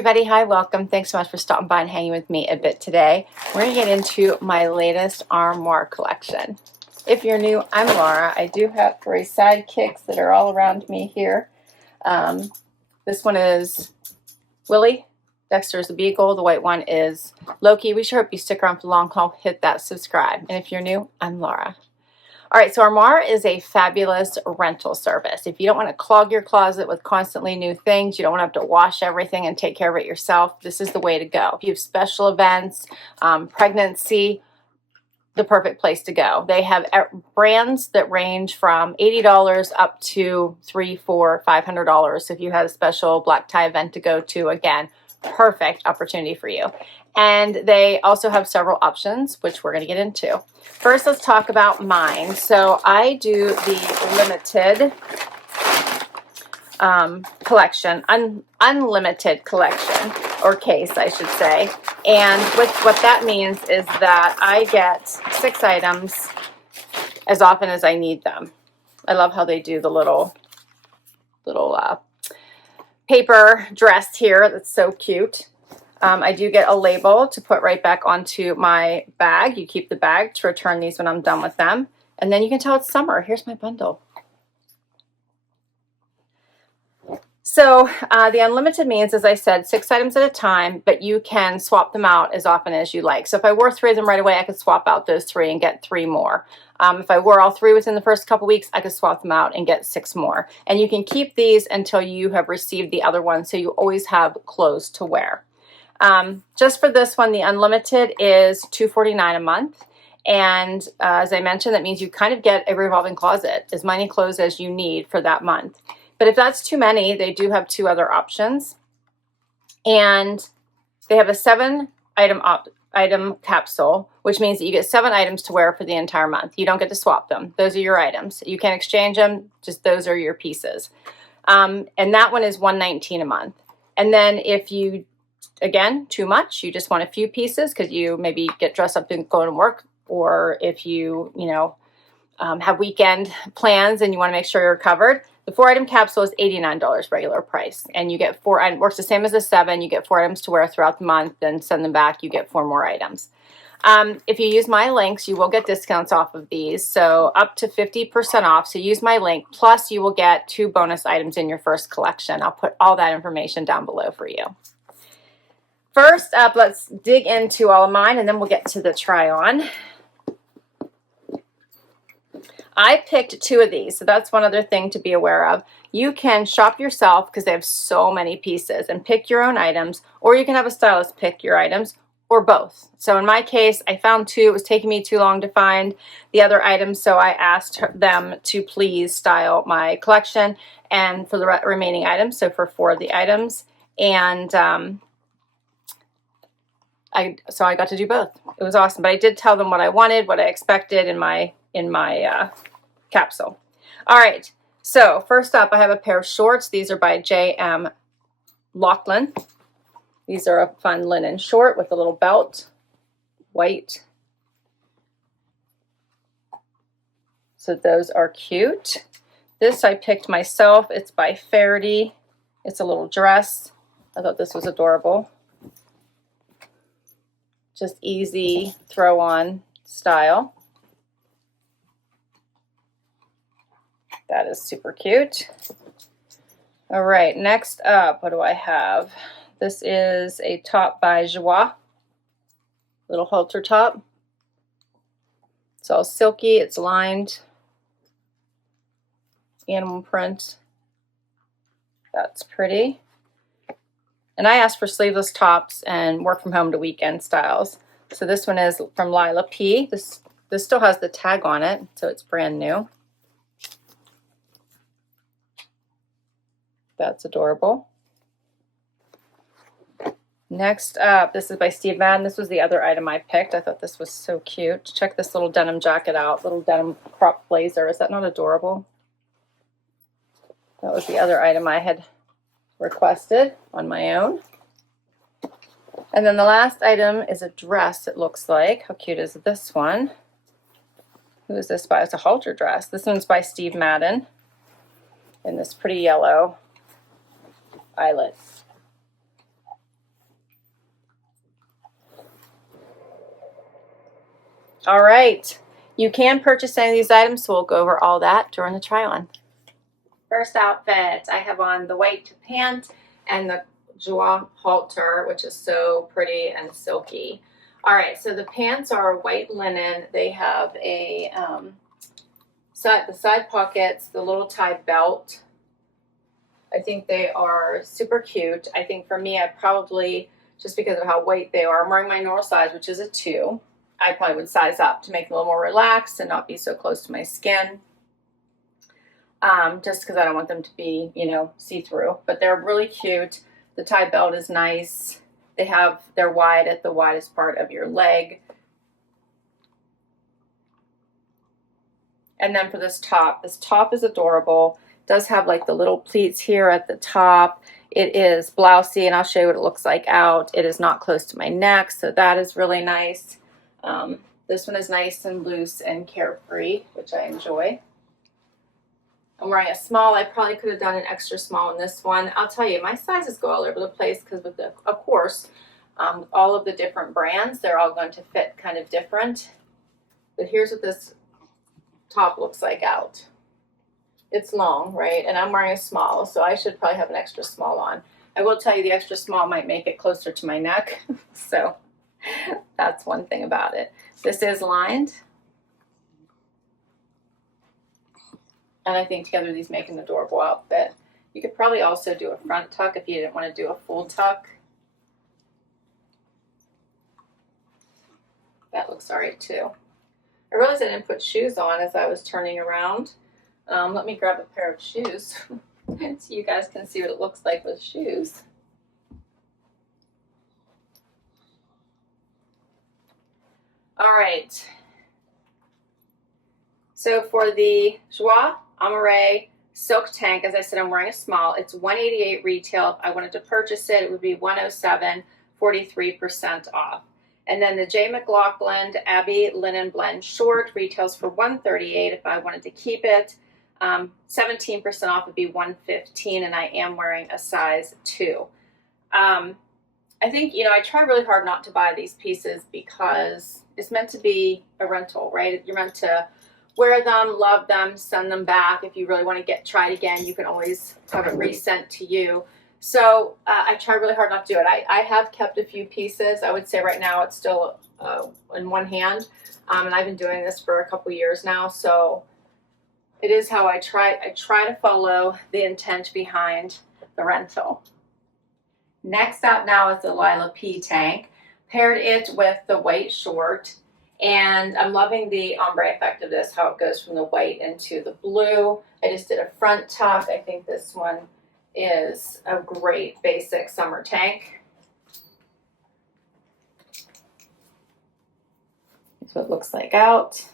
everybody. Hi, welcome. Thanks so much for stopping by and hanging with me a bit today. We're going to get into my latest Armoire collection. If you're new, I'm Laura. I do have 3 sidekicks that are all around me here. This one is Willie. Dexter's the Beagle. The white one is Loki. We sure hope you stick around for the long haul. Hit that subscribe. And if you're new, I'm Laura. All right, so Armoire is a fabulous rental service. If you don't want to clog your closet with constantly new things, you don't want to have to wash everything and take care of it yourself, this is the way to go. If you have special events, pregnancy, the perfect place to go. They have brands that range from $80 up to $300, $400, $500. So if you had a special black tie event to go to, again, perfect opportunity for you. And they also have several options, which we're going to get into. First, let's talk about mine. So I do the limited collection, unlimited collection, or case, I should say. And what that means is that I get 6 items as often as I need them. I love how they do the little paper dress here. That's so cute. I do get a label to put right back onto my bag. You keep the bag to return these when I'm done with them. And then you can tell it's summer. Here's my bundle. So the unlimited means, as I said, 6 items at a time, but you can swap them out as often as you like. So if I wore 3 of them right away, I could swap out those 3 and get 3 more. If I wore all 3 within the first couple weeks, I could swap them out and get 6 more. And you can keep these until you have received the other one, so you always have clothes to wear. Just for this one, the unlimited is $249 a month. And as I mentioned, that means you kind of get a revolving closet, as many clothes as you need for that month. But if that's too many, they do have 2 other options. And they have a 7-item capsule, which means that you get 7 items to wear for the entire month. You don't get to swap them. Those are your items. You can exchange them, just those are your pieces. And that one is $119 a month. And then if you, again, too much, you just want a few pieces because you maybe get dressed up and go to work, or if you have weekend plans and you want to make sure you're covered, the 4-item capsule is $89 regular price, and you get 4 items. Works the same as the 7. You get 4 items to wear throughout the month, then send them back. You get 4 more items. If you use my links, you will get discounts off of these, so up to 50% off. So use my link, plus you will get 2 bonus items in your first collection. I'll put all that information down below for you. First up, let's dig into all of mine, and then we'll get to the try-on. I picked 2 of these, so that's one other thing to be aware of. You can shop yourself because they have so many pieces and pick your own items, or you can have a stylist pick your items, or both. So in my case, I found 2. It was taking me too long to find the other items, so I asked them to please style my collection and for the remaining items, so for 4 of the items. And so I got to do both. It was awesome, but I did tell them what I wanted, what I expected in my capsule. All right, so first up, I have a pair of shorts. These are by J.Mclaughlin. These are a fun linen short with a little belt, white. So those are cute. This I picked myself. It's by Faherty. It's a little dress. I thought this was adorable. Just easy throw on style. That is super cute. All right, next up, what do I have? This is a top by Joie, little halter top. It's all silky, it's lined, animal print. That's pretty. And I asked for sleeveless tops and work from home to weekend styles. So this one is from Lilla P. This still has the tag on it, so it's brand new. That's adorable. Next up, this is by Madden. This was the other item I picked. I thought this was so cute. Check this little denim jacket out, little denim crop blazer. Is that not adorable? That was the other item I had requested on my own. And then the last item is a dress, it looks like. How cute is this one? Who is this by? It's a halter dress. This one's by Madden in this pretty yellow eyelet. All right, you can purchase any of these items, so we'll go over all that during the try on. First outfit, I have on the white pant and the Joie halter, which is so pretty and silky. All right, so the pants are white linen. They have a the side pockets, the little tie belt. I think they are super cute. I think for me, I probably, just because of how white they are, I'm wearing my normal size, which is a 2. I probably would size up to make it a little more relaxed and not be so close to my skin. Just because I don't want them to be, you know, see-through. But they're really cute. The tie belt is nice. They're wide at the widest part of your leg. And then for this top is adorable. It does have like the little pleats here at the top. It is blousey, and I'll show you what it looks like out. It is not close to my neck, so that is really nice. This one is nice and loose and carefree, which I enjoy. I'm wearing a small. I probably could have done an extra small in this one. I'll tell you, my sizes go all over the place because with the, of course, all of the different brands, they're all going to fit kind of different. But here's what this top looks like out. It's long, right? And I'm wearing a small, so I should probably have an extra small on. I will tell you the extra small might make it closer to my neck. So that's one thing about it. This is lined. And I think together these make an adorable outfit. You could probably also do a front tuck if you didn't want to do a full tuck. That looks all right too. I realized I didn't put shoes on as I was turning around. Let me grab a pair of shoes so you guys can see what it looks like with shoes. All right. So for the Joie Amarey silk tank, as I said, I'm wearing a small. It's $188 retail. If I wanted to purchase it, it would be $107, 43% off. And then the J.Mclaughlin Abbie linen blend short retails for $138 if I wanted to keep it. 17% off would be $115, and I am wearing a size 2. I think, you know, I try really hard not to buy these pieces because it's meant to be a rental, right? You're meant to wear them, love them, send them back. If you really want to try it again, you can always have it resent to you. So I try really hard not to do it. I have kept a few pieces. I would say right now it's still in one hand. And I've been doing this for a couple years now. So it is how I try to follow the intent behind the rental. Next up now is the Lilla P tank. Paired it with the white short. And I'm loving the ombre effect of this, how it goes from the white into the blue. I just did a front tuck. I think this one is a great basic summer tank. That's what it looks like out.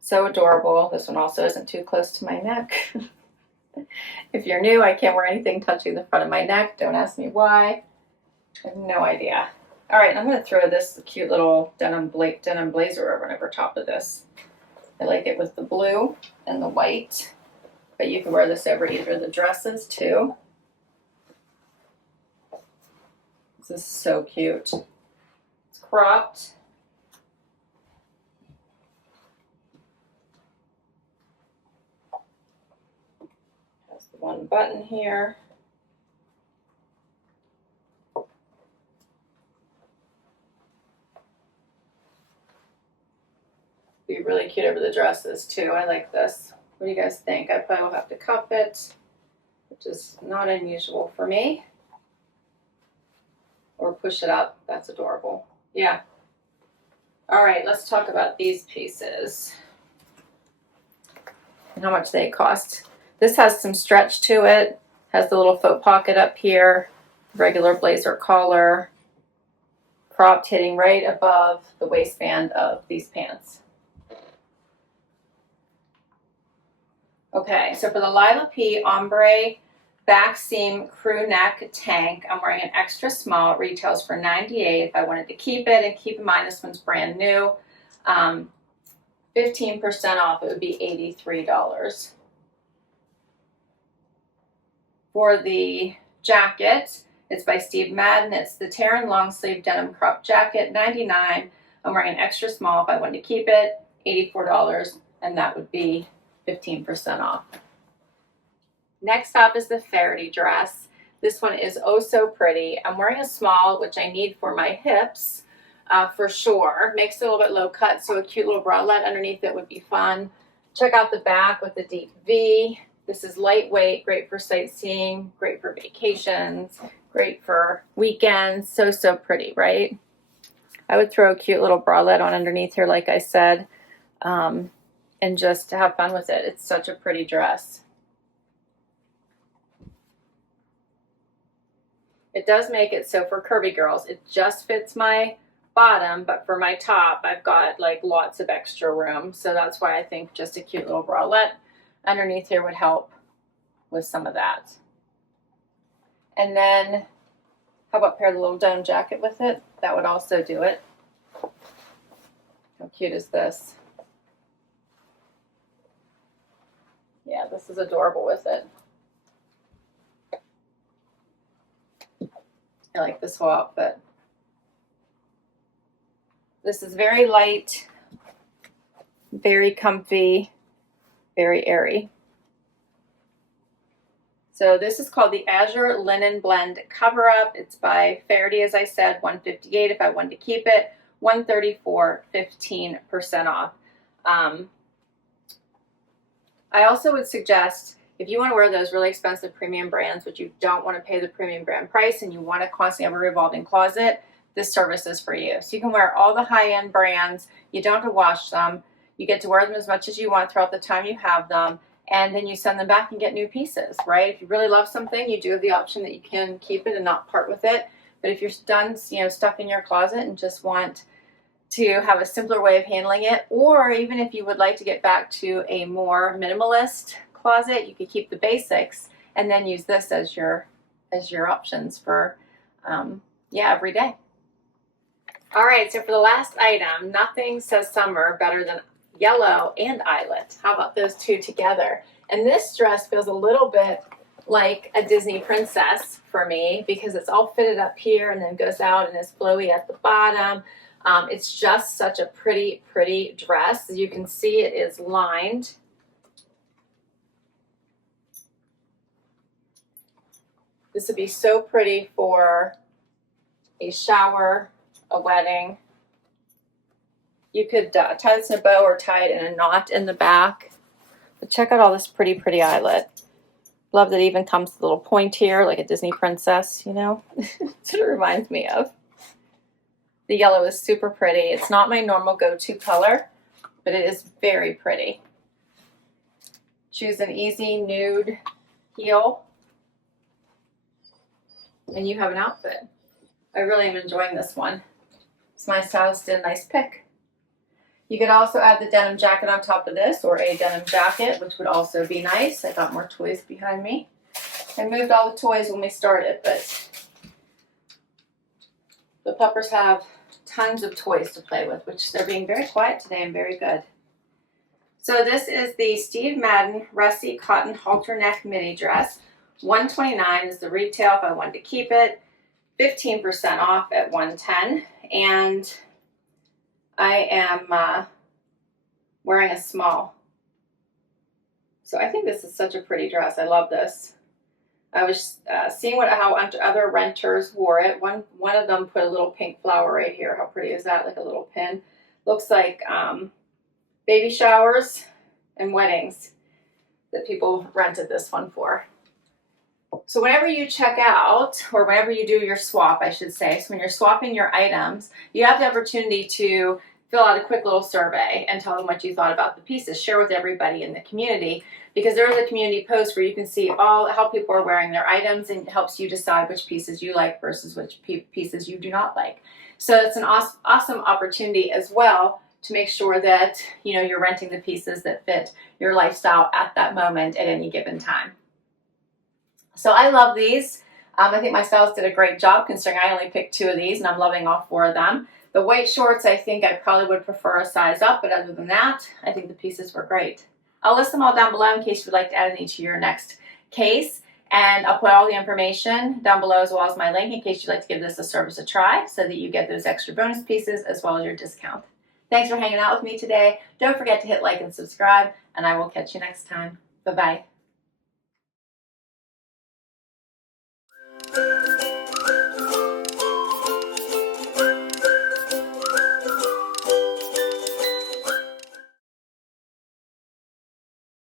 So adorable. This one also isn't too close to my neck. If you're new, I can't wear anything touching the front of my neck. Don't ask me why. I have no idea. All right, I'm going to throw this cute little denim blazer over top of this. I like it with the blue and the white, but you can wear this over either of the dresses too. This is so cute. It's cropped. Has the one button here. Be really cute over the dresses too. I like this. What do you guys think? I probably will have to cuff it, which is not unusual for me. Or push it up. That's adorable. Yeah. All right, let's talk about these pieces and how much they cost. This has some stretch to it. Has the little faux pocket up here, regular blazer collar, cropped hitting right above the waistband of these pants. Okay, so for the Lilla P Ombre back seam crew neck tank, I'm wearing an extra small. It retails for $98 if I wanted to keep it. And keep in mind, this one's brand new. 15% off, it would be $83. For the jacket, It's by Steve Madden. It's the Tarin long sleeve denim crop jacket, $99. I'm wearing an extra small if I wanted to keep it, $84, and that would be 15% off. Next up is the Faherty dress. This one is oh so pretty. I'm wearing a small, which I need for my hips for sure. Makes it a little bit low cut, so a cute little bralette underneath it would be fun. Check out the back with the deep V. This is lightweight, great for sightseeing, great for vacations, great for weekends. So, so pretty, right? I would throw a cute little bralette on underneath here, like I said, and just have fun with it. It's such a pretty dress. It does make it so for curvy girls, it just fits my bottom, but for my top, I've got like lots of extra room. So that's why I think just a cute little bralette underneath here would help with some of that. And then how about pair the little denim jacket with it? That would also do it. How cute is this? Yeah, this is adorable with it. I like this whole outfit. This is very light, very comfy, very airy. So this is called the Azure Linen Blend Cover Up. It's by Faherty, as I said, $158 if I wanted to keep it, $134, 15% off. I also would suggest, if you want to wear those really expensive premium brands, but you don't want to pay the premium brand price and you want to constantly have a revolving closet, this service is for you. So you can wear all the high-end brands. You don't have to wash them. You get to wear them as much as you want throughout the time you have them, and then you send them back and get new pieces, right? If you really love something, you do have the option that you can keep it and not part with it. But if you're done, stuck in your closet and just want to have a simpler way of handling it, or even if you would like to get back to a more minimalist closet, you could keep the basics and then use this as your options for every day. All right, so for the last item, nothing says summer better than yellow and eyelet. How about those two together? And this dress feels a little bit like a Disney princess for me because it's all fitted up here and then goes out and is flowy at the bottom. It's just such a pretty, pretty dress. As you can see, it is lined. This would be so pretty for a shower, a wedding. You could tie this in a bow or tie it in a knot in the back. But check out all this pretty, pretty eyelet. Love that it even comes with a little point here, like a Disney princess, That's what it reminds me of. The yellow is super pretty. It's not my normal go-to color, but it is very pretty. Choose an easy nude heel, and you have an outfit. I really am enjoying this one. So my stylist did a nice pick. You could also add the denim jacket on top of this, or a denim jacket, which would also be nice. I got more toys behind me. I moved all the toys when we started, but the puppers have tons of toys to play with, which they're being very quiet today and very good. So this is the Steve Madden Ressi Cotton Halter Neck Midi dress. $129 is the retail if I wanted to keep it. 15% off at $110. And I am wearing a small. So I think this is such a pretty dress. I love this. I was seeing how other renters wore it. One of them put a little pink flower right here. How pretty is that? Like a little pin. Looks like baby showers and weddings that people rented this one for. So whenever you check out, or whenever you do your swap, I should say, so when you're swapping your items, you have the opportunity to fill out a quick little survey and tell them what you thought about the pieces. Share with everybody in the community, because there is a community post where you can see how people are wearing their items, and it helps you decide which pieces you like versus which pieces you do not like. So it's an awesome opportunity as well to make sure that you're renting the pieces that fit your lifestyle at that moment at any given time. So I love these. I think my stylist did a great job considering I only picked 2 of these and I'm loving all 4 of them. The white shorts, I think I probably would prefer a size up, but other than that, I think the pieces were great. I'll list them all down below in case you'd like to add any to your next case. And I'll put all the information down below as well as my link in case you'd like to give this a service a try so that you get those extra bonus pieces as well as your discount. Thanks for hanging out with me today. Don't forget to hit like and subscribe, and I will catch you next time. Bye-bye.